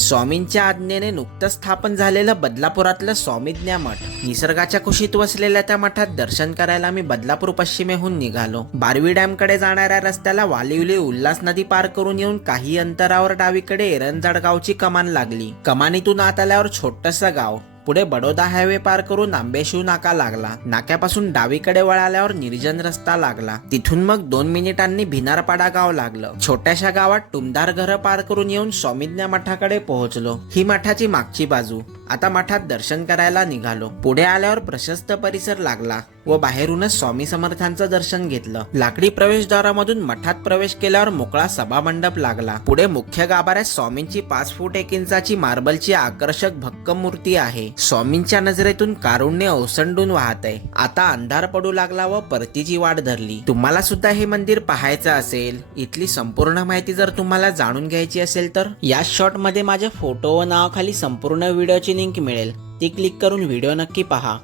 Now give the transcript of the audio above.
स्वामींच्या आज्ञेने नुकतंच स्थापन झालेलं बदलापुरातलं स्वामीज्ञा मठ. निसर्गाच्या कुशीत वसलेल्या त्या मठात दर्शन करायला मी बदलापूर पश्चिमेहून निघालो. बारवी डॅम कडे जाणाऱ्या रस्त्याला वालिवली उल्हास नदी पार करून येऊन काही अंतरावर डावीकडे एरंजाड गावची कमान लागली. कमानीतून आत आल्यावर छोटंसं गाव. पुढे बडोदा हायवे पार करून आंबेशिव नाका लागला. नाक्यापासून डावीकडे वळाल्यावर निर्जन रस्ता लागला. तिथून मग 2 मिनिटांनी भिनारपाडा गाव लागलं. छोट्याशा गावात टुमदार घरं पार करून येऊन स्वामीज्ञा मठाकडे पोहोचलो. ही मठाची मागची बाजू. आता मठात दर्शन करायला निघालो. पुढे आल्यावर प्रशस्त परिसर लागला व बाहेरूनच स्वामी समर्थांचं दर्शन घेतलं. लाकडी प्रवेशद्वारामधून मठात प्रवेश केल्यावर मोकळा सभामंडप लागला. पुढे मुख्य गाभाऱ्यात स्वामींची 5 फूट 1 इंचाची मार्बलची आकर्षक भक्कम मूर्ती आहे. स्वामींच्या नजरेतून कारुण्य ओसंडून वाहत आहे. आता अंधार पडू लागला व परतीची वाट धरली. तुम्हाला सुद्धा हे मंदिर पाहायचं असेल, इथली संपूर्ण माहिती जर तुम्हाला जाणून घ्यायची असेल तर या शॉर्ट मध्ये माझ्या फोटो व नावाखाली संपूर्ण व्हिडिओची लिंक मिळेल. ती क्लिक करून व्हिडिओ नक्की पहा.